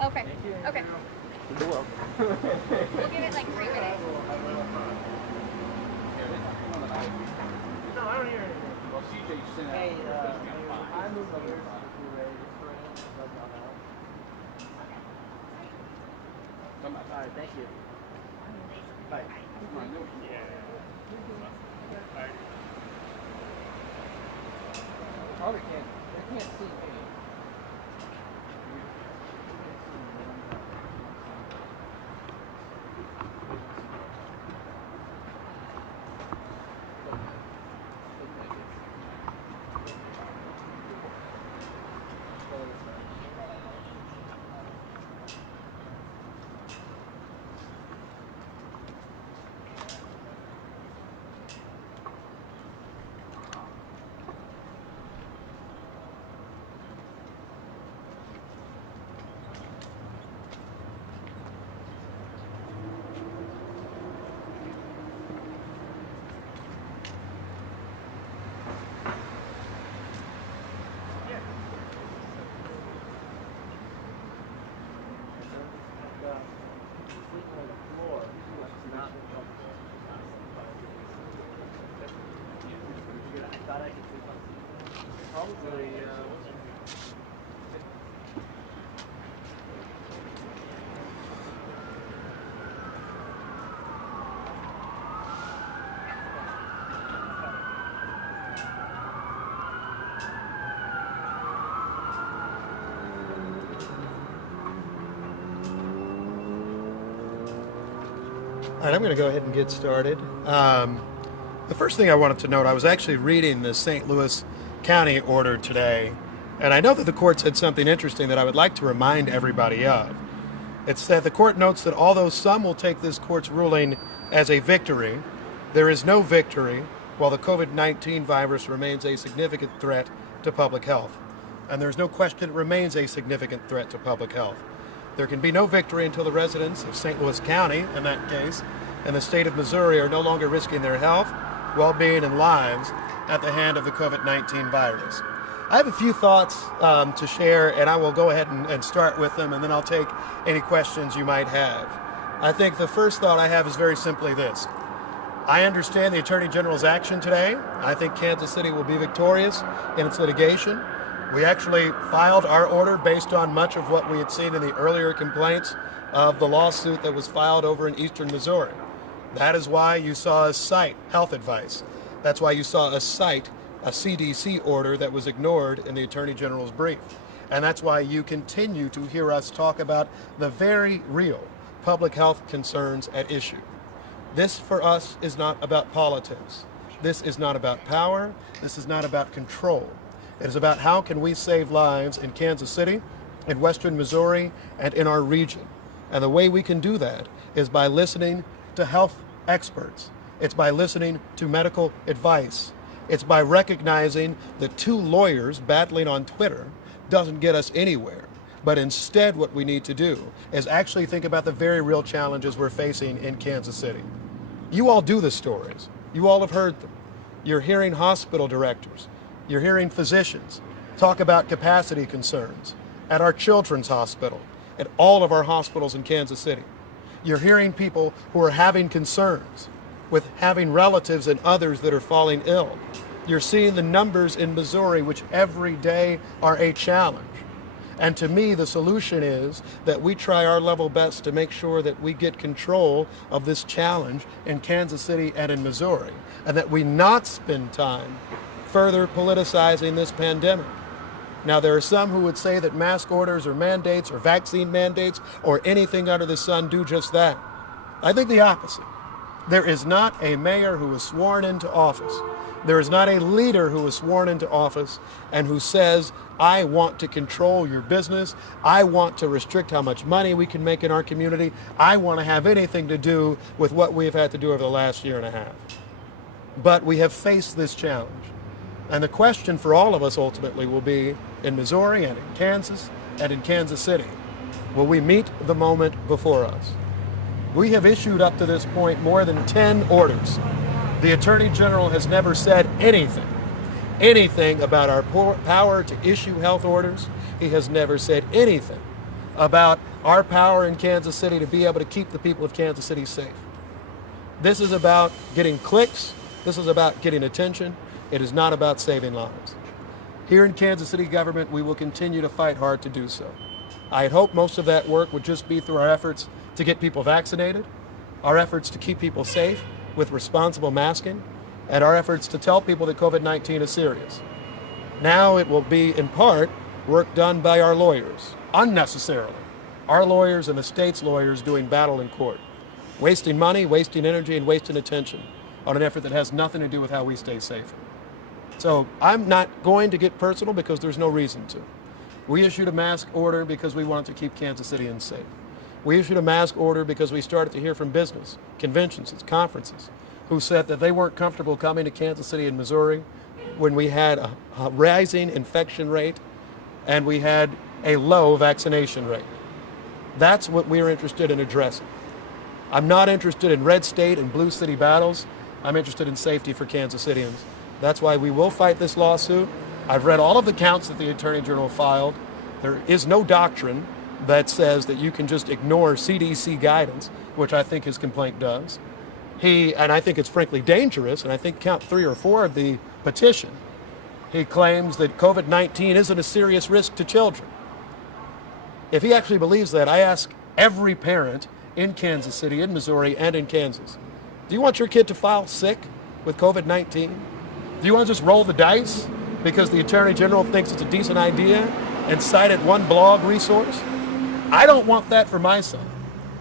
Okay. Okay. You're welcome. We'll give it like 3 minutes. No, I don't hear anything. Well, CJ sent out. Hey, supposed to be on fire. I moved my ears if you're ready to spray it. That's all right. Come on. All right, thank you. Bye. Come on, no. Probably can't. They can't see me. Probably, All right, I'm going to go ahead and get started. The first thing I wanted to note, I was actually reading the St. Louis County order today, and I know that the court said something interesting that I would like to remind everybody of. It's that the court notes that although some will take this court's ruling as a victory, there is no victory while the COVID-19 virus remains a significant threat to public health. And there's no question it remains a significant threat to public health. There can be no victory until the residents of St. Louis County, in that case, and the state of Missouri are no longer risking their health, well-being, and lives at the hand of the COVID-19 virus. I have a few thoughts to share, and I will go ahead and start with them, and then I'll take any questions you might have. I think the first thought I have is very simply this. I understand the Attorney General's action today. I think Kansas City will be victorious in its litigation. We actually filed our order based on much of what we had seen in the earlier complaints of the lawsuit that was filed over in eastern Missouri. That is why you saw us cite health advice. That's why you saw us cite a CDC order that was ignored in the Attorney General's brief. And that's why you continue to hear us talk about the very real public health concerns at issue. This for us is not about politics. This is not about power. This is not about control. It is about how can we save lives in Kansas City, in western Missouri, and in our region. And the way we can do that is by listening to health experts. It's by listening to medical advice. It's by recognizing that two lawyers battling on Twitter doesn't get us anywhere. But instead what we need to do is actually think about the very real challenges we're facing in Kansas City. You all do the stories. You all have heard them. You're hearing hospital directors. You're hearing physicians talk about capacity concerns at our children's hospital, at all of our hospitals in Kansas City. You're hearing people who are having concerns with having relatives and others that are falling ill. You're seeing the numbers in Missouri, which every day are a challenge. And to me, the solution is that we try our level best to make sure that we get control of this challenge in Kansas City and in Missouri, and that we not spend time further politicizing this pandemic. Now, there are some who would say that mask orders or mandates or vaccine mandates or anything under the sun do just that. I think the opposite. There is not a mayor who is sworn into office. There is not a leader who is sworn into office and who says, I want to control your business. I want to restrict how much money we can make in our community. I want to have anything to do with what we've had to do over the last year and a half. But we have faced this challenge. And the question for all of us ultimately will be, in Missouri and in Kansas and in Kansas City, will we meet the moment before us? We have issued up to this point more than 10 orders. The Attorney General has never said anything about our power to issue health orders. He has never said anything about our power in Kansas City to be able to keep the people of Kansas City safe. This is about getting clicks. This is about getting attention. It is not about saving lives. Here in Kansas City government, we will continue to fight hard to do so. I had hoped most of that work would just be through our efforts to get people vaccinated, our efforts to keep people safe with responsible masking, and our efforts to tell people that COVID-19 is serious. Now it will be, in part, work done by our lawyers, unnecessarily. Our lawyers and the state's lawyers doing battle in court, wasting money, wasting energy, and wasting attention on an effort that has nothing to do with how we stay safe. So I'm not going to get personal because there's no reason to. We issued a mask order because we wanted to keep Kansas City safe. We issued a mask order because we started to hear from business, conventions, and conferences who said that they weren't comfortable coming to Kansas City in Missouri when we had a rising infection rate and we had a low vaccination rate. That's what we're interested in addressing. I'm not interested in red state and blue city battles. I'm interested in safety for Kansas Cityans. That's why we will fight this lawsuit. I've read all of the counts that the Attorney General filed. There is no doctrine that says that you can just ignore CDC guidance, which I think his complaint does. And I think it's frankly dangerous, and I think count 3 or 4 of the petition, he claims that COVID-19 isn't a serious risk to children. If he actually believes that, I ask every parent in Kansas City, in Missouri, and in Kansas, do you want your kid to file sick with COVID-19? Do you want to just roll the dice because the Attorney General thinks it's a decent idea and cited one blog resource? I don't want that for my son.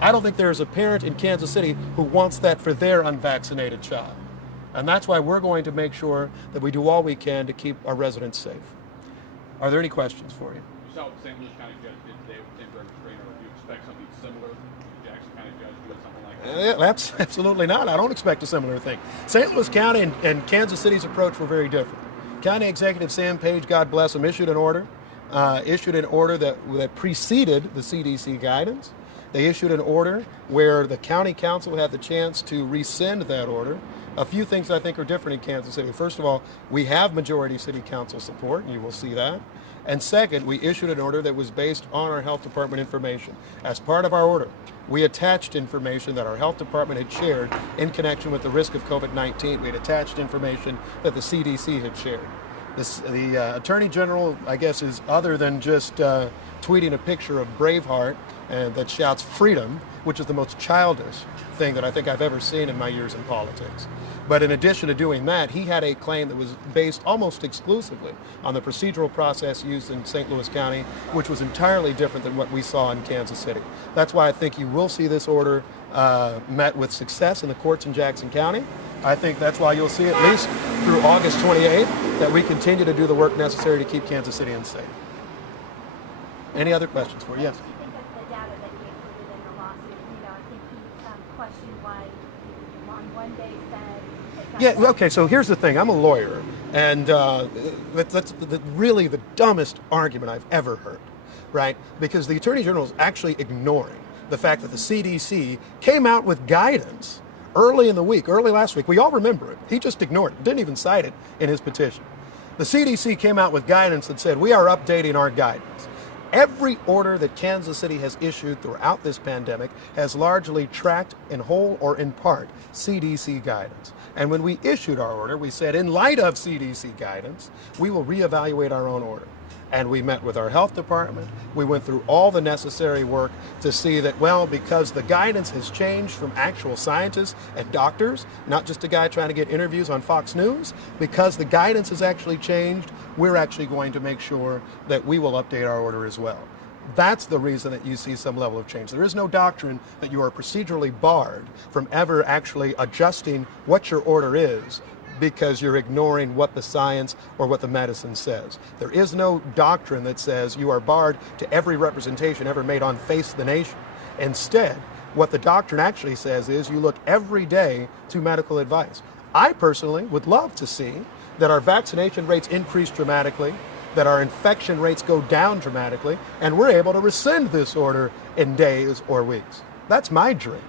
I don't think there is a parent in Kansas City who wants that for their unvaccinated child. And that's why we're going to make sure that we do all we can to keep our residents safe. Are there any questions for you? You saw what the St. Louis County judge did today with temporary restraining order. Do you expect something similar to the Jackson County judge doing something like that? Absolutely not. I don't expect a similar thing. St. Louis County and Kansas City's approach were very different. County Executive Sam Page, God bless him, issued an order that preceded the CDC guidance. They issued an order where the county council had the chance to rescind that order. A few things I think are different in Kansas City. First of all, we have majority city council support, and you will see that. And second, we issued an order that was based on our health department information. As part of our order, we attached information that our health department had shared in connection with the risk of COVID-19. We had attached information that the CDC had shared. The Attorney General, I guess, is other than just tweeting a picture of Braveheart that shouts freedom, which is the most childish thing that I think I've ever seen in my years in politics. But in addition to doing that, he had a claim that was based almost exclusively on the procedural process used in St. Louis County, which was entirely different than what we saw in Kansas City. That's why I think you will see this order met with success in the courts in Jackson County. I think that's why you'll see at least through August 28th that we continue to do the work necessary to keep Kansas City safe. Any other questions for you? Yes. What do you think of the data that he included in the lawsuit? You know, I think he questioned why on one day said... Yeah, okay, so here's the thing. I'm a lawyer, and that's really the dumbest argument I've ever heard, right? Because the Attorney General is actually ignoring the fact that the CDC came out with guidance early in the week, early last week. We all remember it. He just ignored it, didn't even cite it in his petition. The CDC came out with guidance that said, we are updating our guidance. Every order that Kansas City has issued throughout this pandemic has largely tracked in whole or in part CDC guidance. And when we issued our order, we said, in light of CDC guidance, we will reevaluate our own order. And we met with our health department. We went through all the necessary work to see that, well, because the guidance has changed from actual scientists and doctors, not just a guy trying to get interviews on Fox News, because the guidance has actually changed, we're actually going to make sure that we will update our order as well. That's the reason that you see some level of change. There is no doctrine that you are procedurally barred from ever actually adjusting what your order is because you're ignoring what the science or what the medicine says. There is no doctrine that says you are barred to every representation ever made on Face the Nation. Instead, what the doctrine actually says is you look every day to medical advice. I personally would love to see that our vaccination rates increase dramatically, that our infection rates go down dramatically, and we're able to rescind this order in days or weeks. That's my dream.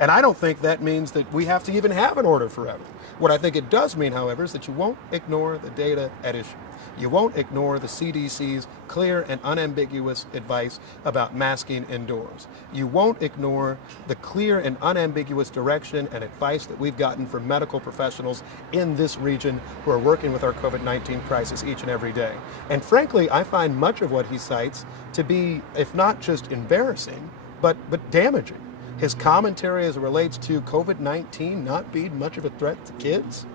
And I don't think that means that we have to even have an order forever. What I think it does mean, however, is that you won't ignore the data at issue. You won't ignore the CDC's clear and unambiguous advice about masking indoors. You won't ignore the clear and unambiguous direction and advice that we've gotten from medical professionals in this region who are working with our COVID-19 crisis each and every day. And frankly, I find much of what he cites to be, if not just embarrassing, but damaging. His commentary as it relates to COVID-19 not being much of a threat to kids,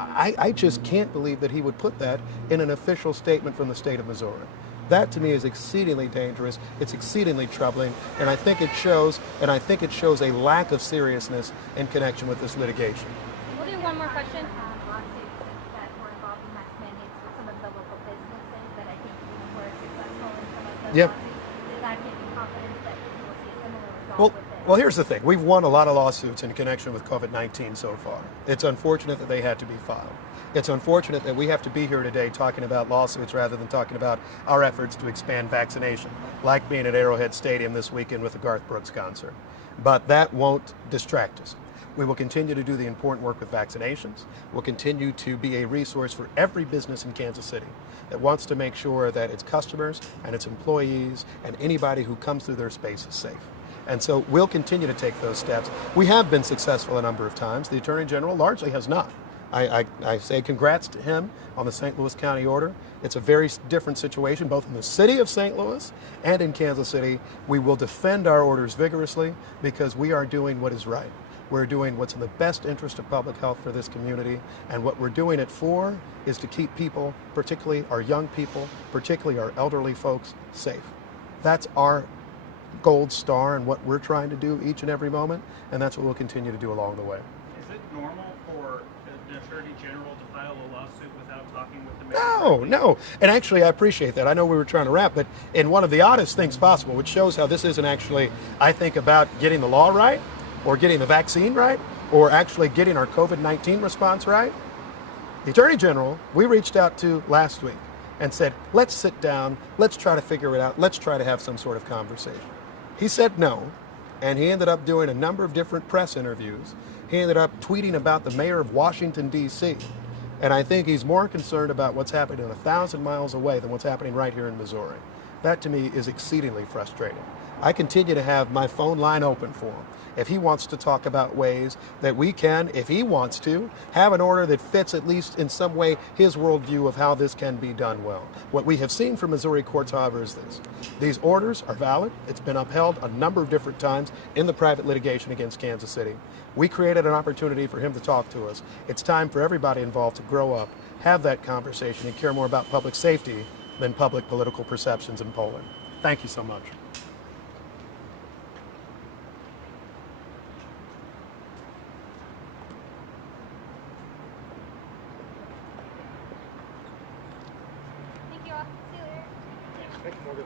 I just can't believe that he would put that in an official statement from the state of Missouri. That to me is exceedingly dangerous. It's exceedingly troubling, and I think it shows a lack of seriousness in connection with this litigation. We'll do one more question. Lawsuits that were involved in mask mandates with some of the local businesses that I think were successful in some of those Yep. lawsuits. Does that give you confidence that we will see a similar result Well, with this? well, here's the thing. We've won a lot of lawsuits in connection with COVID-19 so far. It's unfortunate that they had to be filed. It's unfortunate that we have to be here today talking about lawsuits rather than talking about our efforts to expand vaccination, like being at Arrowhead Stadium this weekend with the Garth Brooks concert. But that won't distract us. We will continue to do the important work with vaccinations. We'll continue to be a resource for every business in Kansas City that wants to make sure that its customers and its employees and anybody who comes through their space is safe. And so we'll continue to take those steps. We have been successful a number of times. The Attorney General largely has not. I say congrats to him on the St. Louis County order. It's a very different situation, both in the city of St. Louis and in Kansas City. We will defend our orders vigorously because we are doing what is right. We're doing what's in the best interest of public health for this community. And what we're doing it for is to keep people, particularly our young people, particularly our elderly folks, safe. That's our gold star and what we're trying to do each and every moment. And that's what we'll continue to do along the way. Is it normal for an attorney general to file a lawsuit without talking with the mayor? No. And actually, I appreciate that. I know we were trying to wrap, but in one of the oddest things possible, which shows how this isn't actually, I think, about getting the law right, or getting the vaccine right, or actually getting our COVID-19 response right. The Attorney General, we reached out to last week and said, let's sit down, let's try to figure it out, let's try to have some sort of conversation. He said no, and he ended up doing a number of different press interviews. He ended up tweeting about the mayor of Washington, D.C., and I think he's more concerned about what's happening 1,000 miles away than what's happening right here in Missouri. That to me is exceedingly frustrating. I continue to have my phone line open for him. If he wants to talk about ways that we can, if he wants to, have an order that fits at least in some way his worldview of how this can be done well. What we have seen from Missouri courts, however, is this. These orders are valid. It's been upheld a number of different times in the private litigation against Kansas City. We created an opportunity for him to talk to us. It's time for everybody involved to grow up, have that conversation, and care more about public safety than public political perceptions and polling. Thank you so much. Thank you all. See you later. Thank you, Morgan.